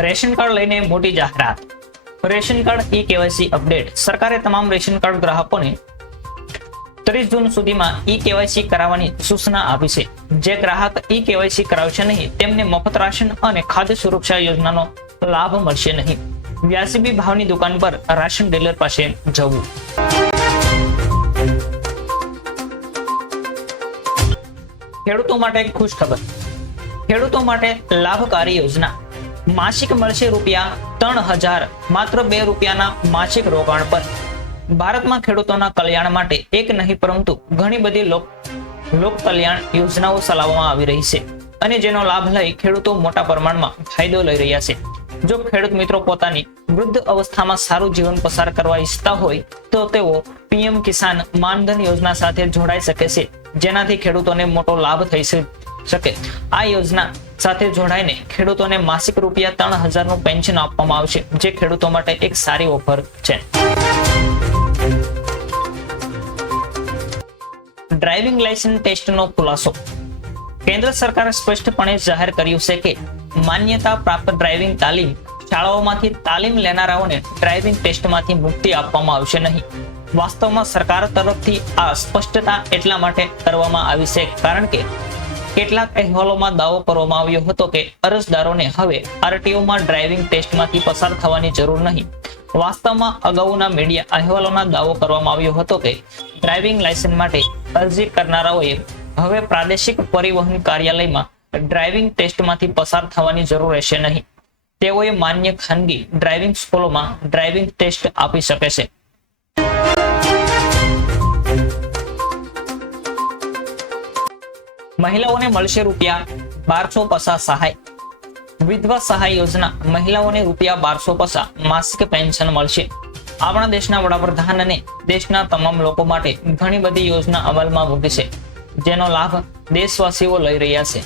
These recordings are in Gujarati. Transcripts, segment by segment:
રેશન કાર્ડ લઈને મોટી જાહેરાત. Ration card e KYC update. સરકારે તમામ રેશન કાર્ડ ગ્રાહકોને ત્રીસ જૂન સુધીમાં ઈ કેવાયસી કરાવવાની સૂચના આપી છે. જે ગ્રાહક ઈ કેવાયસી કરાવશે નહીં, તેમને મફત રાશન અને ખાદ્ય સુરક્ષા યોજનાનો લાભ મળશે નહીં. વ્યાજબી ભાવની દુકાન પર રાશન ડીલર પાસે જવું. ખેડૂતો માટે ખુશ ખબર ખેડૂતો માટે લાભકારી યોજના. માસિક મળશે રૂપિયા ત્રણ હજાર, માત્ર બે રૂપિયાના માસિક રોકાણ પર. ભારતમાં ખેડૂતોના કલ્યાણ માટે એક નહીં પરંતુ ઘણી બધી લોક લોક કલ્યાણ યોજનાઓ ચલાવવામાં આવી રહી છે અને જેનો લાભ લઈ ખેડૂતો મોટા પ્રમાણમાં ફાયદો લઈ રહ્યા છે. જો ખેડૂત મિત્રો પોતાની વૃદ્ધ અવસ્થામાં સારું જીવન પસાર કરવા ઈચ્છતા હોય, તો તેઓ પીએમ કિસાન માનધન યોજના સાથે જોડાઈ શકે છે, જેનાથી ખેડૂતોને મોટો લાભ થઈ શ- શકે. આ યોજના સાથે જોડાઈને ખેડૂતોને માસિક રૂપિયા ત્રણ હજારનું પેન્શન આપવામાં આવશે, જે ખેડૂતો માટે એક સારી ઓફર છે. ડ્રાઇવિંગ લાયસન્સ ટેસ્ટનો ખુલાસો. કેન્દ્ર સરકારે સ્પષ્ટપણે જાહેર કર્યું છે કે માન્યતા પ્રાપ્ત ડ્રાઇવિંગ તાલીમ શાળાઓમાંથી તાલીમ લેનારાઓને ડ્રાઇવિંગ ટેસ્ટમાંથી મુક્તિ આપવામાં આવશે નહીં. વાસ્તવમાં સરકાર તરફથી આ સ્પષ્ટતા એટલા માટે કરવામાં આવી છે કારણ કે કેટલાક અહેવાલોમાં દાવો કરવામાં આવ્યો હતો કે અરજદારોને હવે આરટીઓમાં ડ્રાઇવિંગ ટેસ્ટમાંથી પસાર થવાની જરૂર નહીં. વાસ્તવમાં અગાઉના મીડિયા અહેવાલોના દાવો કરવામાં આવ્યો હતો કે ડ્રાઇવિંગ લાયસન્સ માટે અરજી કરનારાઓએ હવે પ્રાદેશિક પરિવહન કાર્યાલયમાં ડ્રાઇવિંગ ટેસ્ટમાંથી પસાર થવાની જરૂર રહેશે નહીં. તેઓએ માન્ય ખાનગી ડ્રાઇવિંગ સ્કૂલોમાં ડ્રાઇવિંગ ટેસ્ટ આપી શકે છે. મહિલાઓને મળશે રૂપિયા બારસો પસા સહાય. વિધવા સહાય યોજના, મહિલાઓને રૂપિયા બારસો પસા માસિક પેન્શન મળશે. આપણા દેશના વડાપ્રધાન અને દેશના તમામ લોકો માટે ઘણી બધી યોજના અમલમાં મૂકી છે જેનો લાભ દેશવાસીઓ લઈ રહ્યા છે.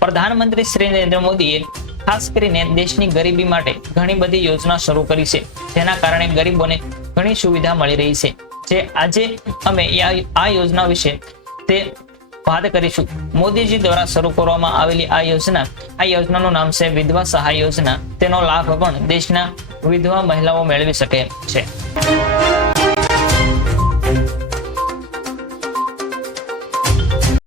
પ્રધાનમંત્રી શ્રી નરેન્દ્ર મોદીએ ખાસ કરીને દેશની ગરીબી માટે ઘણી બધી યોજના શરૂ કરી છે, જેના કારણે ગરીબોને ઘણી સુવિધા મળી રહી છે. જે આજે અમે આ યોજના વિશે તે વાત કરીશું. મોદીજી દ્વારા શરૂ કરવામાં આવેલી આ યોજના, આ યોજનાનું નામ છે વિધવા સહાય યોજના. તેનો લાભ પણ દેશના વિધવા મહિલાઓ મેળવી શકે છે.